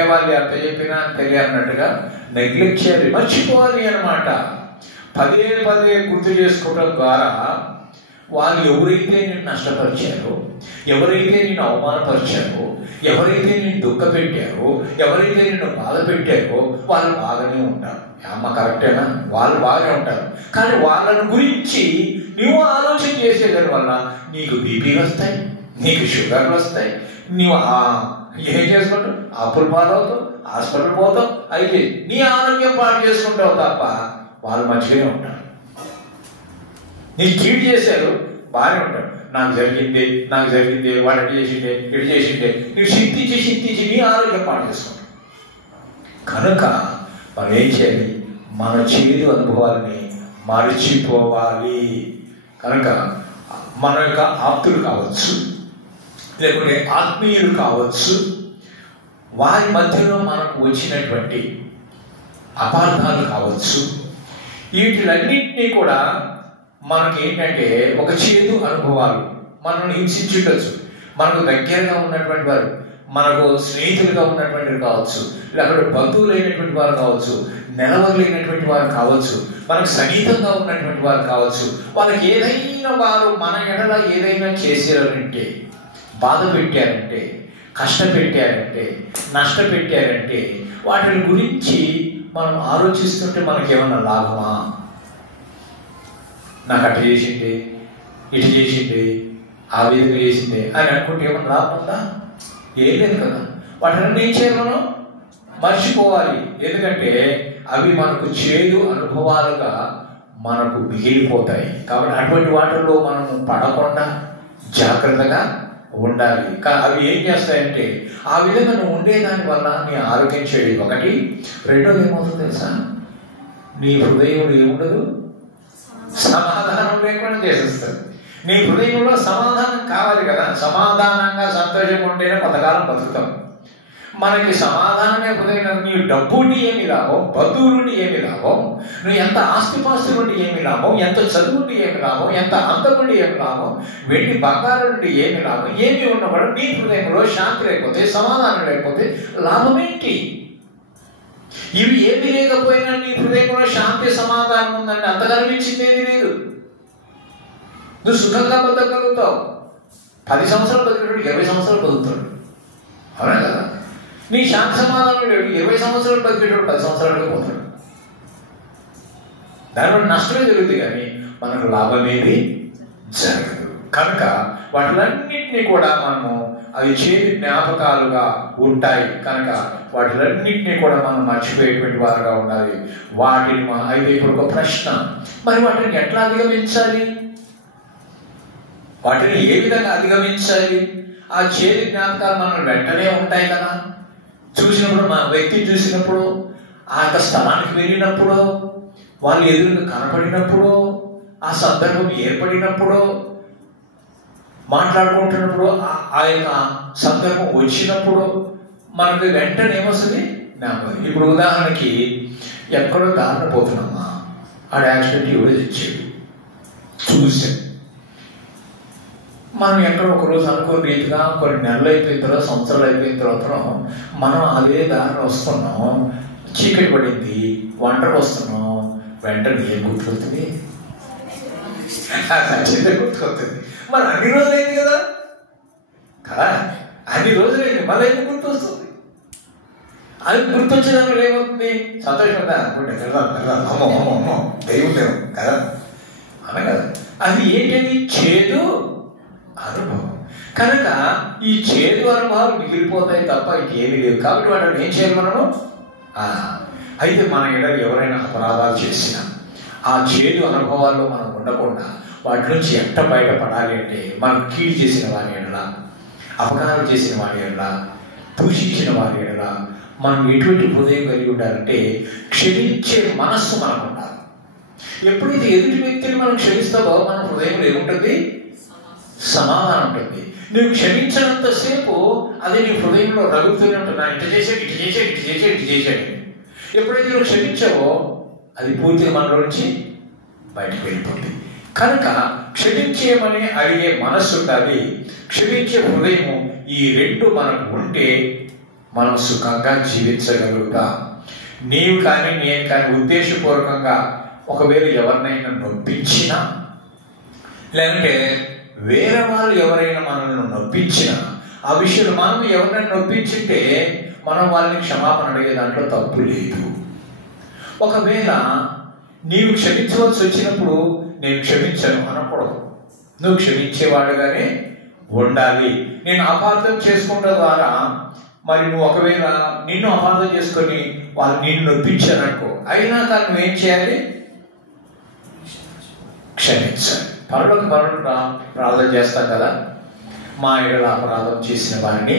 వాళ్ళు ఎంత చెప్పినా తెలియనట్టుగా నెగ్లెక్ట్ చేయాలి, మర్చిపోవాలి అన్నమాట. పదే పదే గుర్తు చేసుకోవడం ద్వారా వాళ్ళు ఎవరైతే నేను నష్టపరిచారో, ఎవరైతే నేను అవమానపరిచారో, ఎవరైతే నేను దుఃఖ పెట్టారో, ఎవరైతే నేను బాధ పెట్టారో వాళ్ళు బాగానే ఉంటారు. అమ్మ కరెక్టేనా? వాళ్ళు బాగానే ఉంటారు. కానీ వాళ్ళని గురించి నువ్వు ఆలోచన చేసేదాని వల్ల నీకు బీపీలు వస్తాయి, నీకు షుగర్లు వస్తాయి, నువ్వు ఏం చేసుకుంటావు? అప్పులు పాలవుతావు, హాస్పిటల్ పోతావు, అయితే నీ ఆరోగ్యం పాటు చేసుకుంటావు తప్ప వాళ్ళు మంచిగానే ఉంటారు. నీకు కీడు చేశారు, బాగానే ఉంటారు. నాకు జరిగింది వాడు అటు చేసిండే ఇటు చేసిండే, నువ్వు చింతించి నీ ఆరోగ్యం పాటు చేసుకుంటావు. కనుక మనం ఏం చేయాలి? మన చేదు అనుభవాలని మర్చిపోవాలి. కనుక మన యొక్క ఆప్తులు కావచ్చు, లేకుంటే ఆత్మీయులు కావచ్చు, వారి మధ్యలో మనకు వచ్చినటువంటి అపార్థాలు కావచ్చు, వీటిలన్నింటినీ కూడా మనకి ఏంటంటే ఒక చేదు అనుభవాలు మనల్ని హింసించుండొచ్చు. మనకు దగ్గరగా ఉన్నటువంటి వారు, మనకు స్నేహితులుగా ఉన్నటువంటి కావచ్చు, లేకపోతే బంధువులైనటువంటి వారు కావచ్చు, నెలవలేనటువంటి వారు కావచ్చు, మనకు సన్నిహితంగా ఉన్నటువంటి వారు కావచ్చు. వాళ్ళకి ఏదైనా వారు మన ఎడల ఏదైనా చేశారంటే, బాధ పెట్టారంటే, కష్టపెట్టారంటే, నష్టపెట్టారంటే, వాటి గురించి మనం ఆలోచిస్తుంటే మనకేమన్నా లాభమా? నాకు అటు చేసిండే, ఇటు చేసిండే, ఆ విధంగా చేసిండే అని అనుకుంటే ఏమన్నా లాభం ఉందా? ఏం లేదు కదా. వాటిని ఏం చేయాలి? మనం మర్చిపోవాలి. ఎందుకంటే అవి మనకు చేదు అనుభవాలుగా మనకు మిగిలిపోతాయి. కాబట్టి అటువంటి వాటిల్లో మనము పడకుండా జాగ్రత్తగా ఉండాలి. అవి ఏం చేస్తాయంటే ఆ విధంగా నువ్వు ఉండేదాని వల్ల నీ ఆరోగ్యం చెడు ఒకటి. రెండోది ఏమవుతుంది తెలుసా? నీ హృదయంలో ఏముండదు, సమాధానం లేకుండా చేసేస్తుంది. నీ హృదయంలో సమాధానం కావాలి కదా. సమాధానంగా సంతోషంగా ఉంటేనే కొంతకాలం బతుకుతాం. మనకి సమాధానమే హృదయం. నీ డబ్బు నుండి ఏమి లాభం, బంధువుల నుండి ఏమి లాభం, నువ్వు ఎంత ఆస్తిపాస్తుల నుండి ఏమి లాభం, ఎంత చదువు నుండి ఏమి లాభం, ఎంత అందం నుండి ఏమి లాభం, వెండి బంగారం నుండి ఏమి లాభం, ఏమి ఉన్నవాడు నీ హృదయంలో శాంతి లేకపోతే, సమాధానం లేకపోతే లాభం ఏంటి? ఇవి ఏమి లేకపోయినా నీ హృదయంలో శాంతి సమాధానం ఉందంటే అంతగా మించింది ఏది లేదు. నువ్వు సుఖంగా బతకగలుగుతావు. 10 సంవత్సరాలు బతికేటప్పుడు 20 సంవత్సరాలు బతుకుతాడు. అవునా కదా? నీ శాంతి సమాధానం లేడు. 20 సంవత్సరాలు బతికేటప్పుడు 10 సంవత్సరాలుగా పోతాడు. దానివల్ల నష్టమే జరుగుతుంది కానీ మనకు లాభమేది జరగదు. కనుక వాటిలన్నింటినీ కూడా మనము అవి చేతి జ్ఞాపకాలుగా ఉంటాయి. కనుక వాటిలన్నింటినీ కూడా మనం మర్చిపోయేటువంటి వారుగా ఉండాలి. వాటిని అయితే ఇప్పుడు ఒక ప్రశ్న, మరి వాటిని ఎట్లా అధిగమించాలి? వాటిని ఏ విధంగా అధిగమించాలి? ఆ చేదు జ్ఞాపకాలు మనం వెంటనే ఉంటాయి కదా. చూసినప్పుడు, మన వ్యక్తిని చూసినప్పుడు, ఆ యొక్క స్థలానికి వెళ్ళినప్పుడు, వాళ్ళు ఎదురుగా కనపడినప్పుడు, ఆ సందర్భం ఏర్పడినప్పుడు, మాట్లాడుకుంటున్నప్పుడు, ఆ యొక్క సందర్భం వచ్చినప్పుడు మనకు వెంటనే ఏమొస్తుంది? జ్ఞాపకం. ఇప్పుడు ఉదాహరణకి ఎక్కడో దారిన పోతున్నామా, ఆడ యాక్సిడెంట్ ఎవడో తెచ్చాడు, చూసాం. మనం ఎక్కడ ఒకరోజు అనుకోని రీతిగా కొన్ని నెలలు అయిపోయిన తర్వాత, సంవత్సరాలు అయిపోయిన తర్వాత మనం అదే దారిని వస్తున్నాం, చీకటి పడింది, ఒంటరి వస్తున్నాం, వెంటనే ఏం గుర్తుకొస్తుంది? సత్యంగా గుర్తుకొస్తుంది. మరి అన్ని రోజులైంది కదా కదా, అన్ని రోజులైంది, మళ్ళీ ఎందుకు గుర్తు వస్తుంది? అది గుర్తొచ్చేదాన్ని ఏమవుతుంది? సంతోషంగా అనుకుంటే అమ్మో అమ్మో అమ్మో దేవుడు కదా అన కదా. అది ఏంటది? చేదు అనుభవం. కనుక ఈ చేదు అనుభవాలు మిగిలిపోతాయి తప్ప ఇంకేమీ లేవు. కాబట్టి వాటిని ఏం చేయాలి మనము? అయితే మన ఎడలు ఎవరైనా అపరాధాలు చేసినా ఆ చేదు అనుభవాల్లో మనం ఉండకుండా వాటి నుంచి ఎట్ట బయటపడాలి అంటే, మనం కీడు చేసిన వారి ఎడల, అపకారం చేసిన వారి ఎడల, దూషించిన వారి ఎడల మనం ఎటువంటి హృదయం కలిగి ఉండాలంటే, క్షమించే మనస్సు మనకు ఉండాలి. ఎప్పుడైతే ఎదుటి వ్యక్తిని మనం క్షమిస్తావో మన హృదయంలో ఏముంటుంది? సమాధానం ఉంటుంది. నువ్వు క్షమించినంతసేపు అది నీ హృదయంలో రగులుతూనే ఉంటుంది. ఇటు చేసాడు, ఇటు చేసాడు, ఇటు చేసాడు, ఇటు చేసాడు. ఎప్పుడైతే నువ్వు క్షమించావో అది పూర్తిగా మనలో నుంచి బయటకు వెళ్ళిపోతుంది. కనుక క్షమించేయమని అడిగే మనస్సు ఉండాలి, క్షమించే హృదయము. ఈ రెండు మనకు ఉంటే మనం సుఖంగా జీవించగలుగుతాం. నీవు కానీ నేను కానీ ఉద్దేశపూర్వకంగా ఒకవేళ ఎవరినైనా నొప్పించినా, లేదంటే వేరే వాళ్ళు ఎవరైనా మనల్ని నొప్పించినా, ఆ విషయంలో మనం ఎవరైనా నొప్పించింటే మనం వాళ్ళని క్షమాపణ అడిగే దాంట్లో తప్పు లేదు. ఒకవేళ నీవు క్షమించవలసి వచ్చినప్పుడు నేను క్షమించను అనకూడదు. నువ్వు క్షమించేవాడుగానే ఉండాలి. నేను అపార్థం చేసుకుంటే ద్వారా మరి నువ్వు ఒకవేళ నిన్ను అపార్థం చేసుకొని వాళ్ళు నిన్ను నొప్పించారనుకో, అయినా కానీ నువ్వేం చేయాలి? క్షమించాలి. పరులకు ప్రార్థన చేస్తాం కదా, మా ఎడల అపరాధం చేసిన వారిని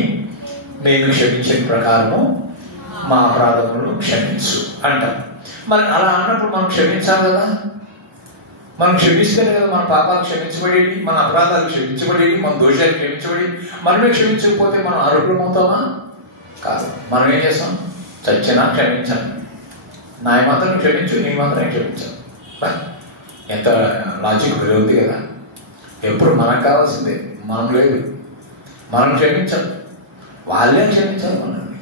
నేను క్షమించిన ప్రకారము మా అపరాధములను క్షమించు అంటాం. మరి అలా అన్నప్పుడు మనం క్షమించాలి కదా. మనం క్షమిస్తేనే కదా మన పాపాలు క్షమించబడేది, మన అపరాధాలు క్షమించబడేది, మన దోషాలు క్షమించబడేది. మనమే క్షమించకపోతే మనం ఆరోగ్యమవుతామా? కాదు. మనం ఏం చేస్తాం? చచ్చినా క్షమించాను, నా మాత్రం క్షమించు, నీ మాత్రం క్షమించాను. ఎంత లాజిక్ ఉంది కదా. ఎప్పుడు మనకు కావాల్సిందే, మనం లేదు. మనం క్షమించాలి, వాళ్ళే క్షమించాలి మనల్ని.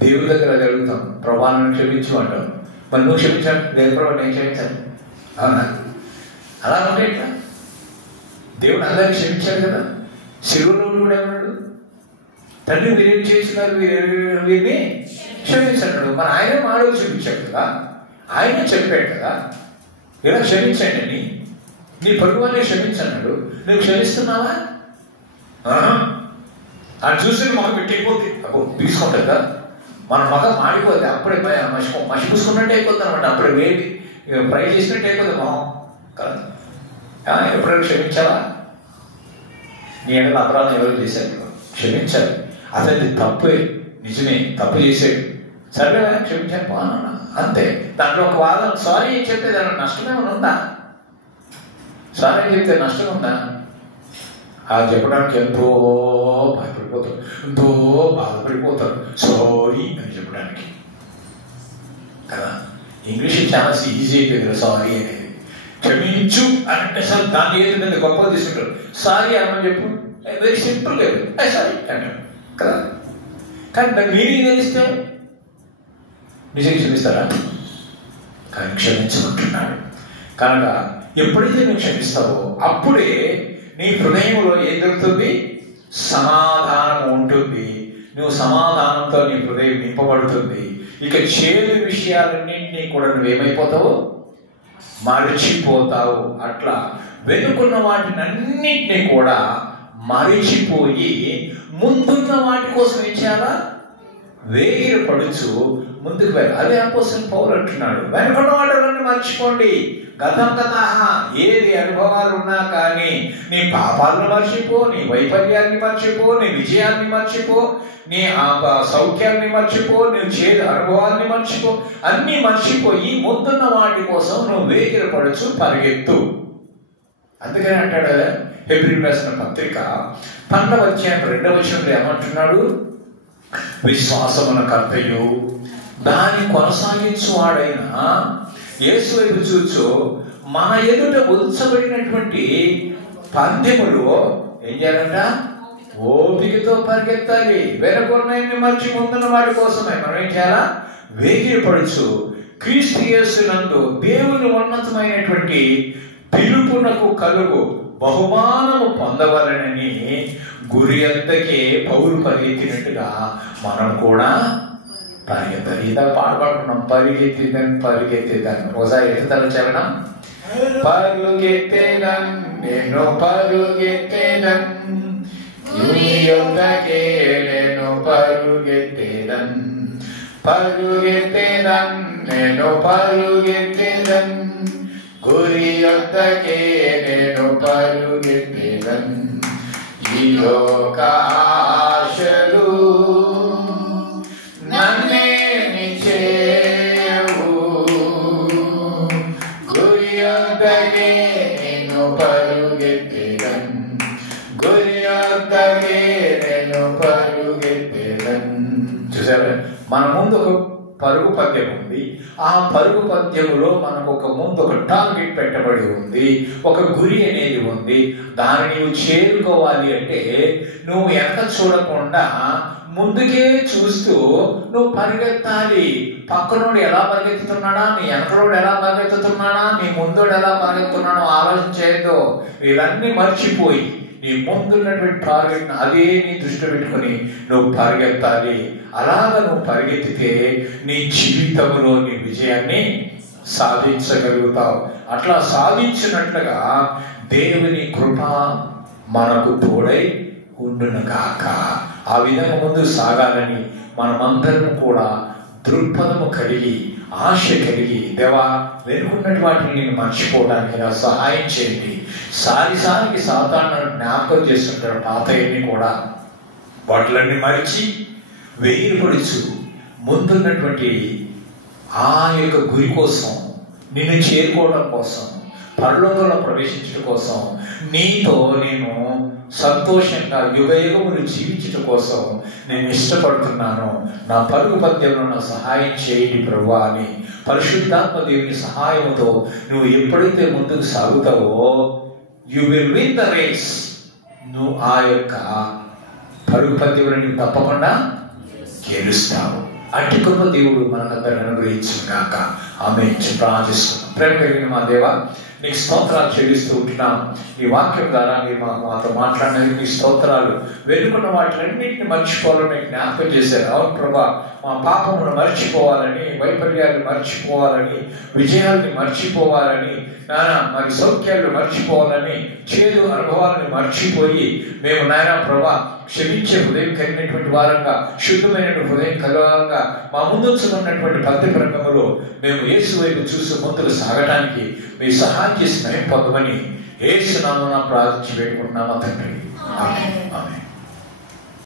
దేవుడి దగ్గర జరుగుతాం, ప్రభావాలను క్షమించు అంటాం. మరి నువ్వు క్షమించాలి, లేదు ప్రభావం నేను క్షమించాను, అవునా? అలా ఉంటే ఎట్లా? దేవుడు అందరినీ క్షమించాడు కదా. శిలువలో కూడా ఏమన్నాడు? తండ్రి మీరేం చేస్తున్నారు, వీరిని క్షమించన్నాడు. మరి ఆయన మాడవులు చూపించాడు కదా, ఆయన చెప్పాడు కదా ఇలా క్షమించండి అని. నీ పొరుగు వాళ్ళని క్షమించన్నాడు, నువ్వు క్షమిస్తున్నావా? అది చూసి మొహం పెట్టిపోతే అప్పుడు తీసుకుంటుంది కదా. మన మొహం మాడిపోతే అప్పుడే మసి పూసుకున్నట్టు అయిపోతుంది అనమాట. అప్పుడే వేడి ఫ్రై చేసినట్టు అయిపోతుంది మొహం కదా. ఎప్పుడైనా క్షమించావా? నీ ఎడల అపరాధం ఎవరు చేశారు? క్షమించాలి. అతనికి తప్పే, నిజమే, తప్పు చేసాడు, సరే క్షమించాను బాగా అంతే. దాంట్లో ఒక వాదన, సారీ చెప్తే దాంట్లో నష్టం ఏమైనా ఉందా? సారీ చెప్తే నష్టం ఉందా? అది చెప్పడానికి ఎంతో భయపడిపోతారు, ఎంతో బాధపడిపోతారు సారీ అని చెప్పడానికి కదా. ఇంగ్లీష్ చాలా ఈజీ అయిపోయింది సారీ అనేది. క్షమించు అంటే అసలు దాన్ని ఏది గొప్పగా తీసుకుంటారు. సారీ అనమని చెప్పు, వెరీ సింపుల్ లేదు, సారీ అంటారు కదా. కానీ దాని మీనింగ్ తెలిస్తే నిజంగా క్షమిస్తారా? కానీ క్షమించమంటున్నాడు. కనుక ఎప్పుడైతే నువ్వు క్షమిస్తావో అప్పుడే నీ హృదయంలో ఏం దొరుకుతుంది? సమాధానం ఉంటుంది. నువ్వు సమాధానంతో నీ హృదయం నింపబడుతుంది. ఇక చేదు విషయాలన్నింటినీ కూడా నువ్వేమైపోతావు? మరిచిపోతావు. అట్లా వెనుకున్న వాటిని అన్నింటినీ కూడా మరిచిపోయి ముందున్న వాటి కోసం ఏం చేయాలా? వేగిర పడుచు ముందుకు వెళ్ళాలి. అదే అపోస్తలుడు పౌలు అంటున్నాడు, వెనుకున్న వాటిని మర్చిపోండి. గతం గతః, ఏది అనుభవాలు ఉన్నా కానీ నీ పాపాలను మర్చిపో, నీ వైఫల్యాన్ని మర్చిపో, నీ విజయాన్ని మర్చిపో, నీ సౌఖ్యాన్ని మర్చిపో, నీ చేదు అనుభవాన్ని మర్చిపో. అన్నీ మర్చిపోయి ముందున్న వాటి కోసం నువ్వు వేగిరపడచ్చు, పరిగెత్తు. అందుకని అంటాడు హెబ్రీయులకు రాసిన పత్రిక 12వ అధ్యాయం 2వ వచనంలో ఏమంటున్నాడు? విశ్వాసమున కర్తయు దాన్ని కొనసాగించు వాడైన యేసు వైపు చూచు మన ఎదుట ఉంచబడినటువంటి పందెములో ఏం చేయాలంట? ఓపికతో పరిగెత్తాలి. వెనుకొన్నయన్ని మర్చి ముందున్న వాడి కోసమే మనం ఏం చేయాలా? వేగిరపడచ్చు. క్రీస్తు యేసునందు దేవుని ఉన్నతమైనటువంటి పిలుపునకు కలుగు బహుమానము పొందవలనని గురి అంతకే పౌలు పరిగెత్తినట్టుగా మనం కూడా పరిగెత్తాలి. ఇంత పాడుకుంటున్నాం, పరిగెత్తేదాన్ని. ఒకసారి ఎత్తుతాను చరణం. పరుగెత్తేదన్ నేను పరుగెత్తేదన్, గురి అంతకే నేను పరుగెత్తేదన్, పరుగెత్తేదన్ నేను పరుగెత్తేదన్, గురి అంతకే నేను పరుగెత్తేదన్. ఈ లోక ఆశలు నన్నేమి చేయవు, గురి అంతకే నేను పరుగెత్తేదన్, గురి అంతకే నేను పరుగెత్తేదన్. చూసారా, మన ముందు ఒక పరుగు పద్యం ఉంది. ఆ పరుగు పద్యములో మనకు ముందు ఒక టార్గెట్ పెట్టబడి ఉంది, ఒక గురి అనేది ఉంది. దాన్ని నువ్వు చేరుకోవాలి అంటే నువ్వు వెనక చూడకుండా ముందుకే చూస్తూ నువ్వు పరిగెత్తాలి. పక్కనోడు ఎలా పరిగెత్తుతున్నాడా, నీ వెనకలోడు ఎలా పరిగెత్తుతున్నాడా, నీ ముందోడు ఎలా పరిగెత్తున్నాడో ఆలోచన చేయొద్దు. ఇవన్నీ మర్చిపోయి నీ ముందున్నటువంటి టార్గెట్ అదే నీ దృష్టి పెట్టుకుని నువ్వు పరిగెత్తాలి. అలాగ నువ్వు పరిగెత్తితే నీ జీవితంలో నీ విజయాన్ని సాధించగలుగుతావు. అట్లా సాధించినట్లుగా దేవుని కృప మనకు తోడై ఉండును గాక. ఆ విధంగా ముందు సాగాలని మనమందరం కూడా దృక్పథము కలిగి, ఆశ కలిగి, దేవా వెనుకున్నటి వాటిని నేను మర్చిపోవడానికి నాకు సహాయం చేయండి. సారిసారికి సాతాను జ్ఞాపకం చేస్తుంటాడు పాతయ్యని కూడా. వాటిలన్నీ మరిచి వేగిరపడుచు ముందున్నటువంటి ఆ యొక్క గురి కోసం, నిన్ను చేరుకోవడం కోసం, పరలోకంలో ప్రవేశించడం కోసం, నీతో నేను సంతోషంగా యుగయుగములు జీవించడం కోసం నేను ఇష్టపడుతున్నాను. నా పరుగు పద్యంలో నా సహాయం చేయండి ప్రభువా అని పరిశుద్ధాత్మ దేవుని సహాయంతో నువ్వు ఎప్పుడైతే ముందుకు సాగుతావో you will win the race. నువ్వు ఆ యొక్క పరుగు పద్యంలో నువ్వు తప్పకుండా గెలుస్తావు. అట్టి కృప దేవుడు మనకందరిని అనుగ్రహించును గాక. ఆమేన్. ప్రార్థిస్తున్నాం. ప్రేమ కలిగిన మా దేవా, నీకు స్తోత్రాలు చెల్లిస్తూ ఉంటున్నాం. ఈ వాక్యం ద్వారా మీరు మాతో మాట్లాడినందుకు మీ స్తోత్రాలు. వెనుకున్న వాటిలన్నింటినీ మర్చిపోవాలని జ్ఞాపకం చేశారు. అవును ప్రభా, మా పాపమును మర్చిపోవాలని, వైఫల్యాన్ని మర్చిపోవాలని, విజయాల్ని మర్చిపోవాలని, మరి సౌఖ్యాలు మర్చిపోవాలని, చేదు అనుభవాలను మర్చిపోయి మేము నాయన ప్రభా క్షమించే హృదయం కలిగినటువంటి వారంగా, శుద్ధమైన హృదయం కలవంగా మా ముందున్నటువంటి పద్ధతి ప్రకారంలో మేము యేసు వైపు చూసి ముందుకు సాగడానికి మీ సహాయం చేసి మేము పొందమని యేసు నామమున ప్రార్థించి వేడుకుంటున్నాము తండ్రి. ఆమేన్. ఆమేన్.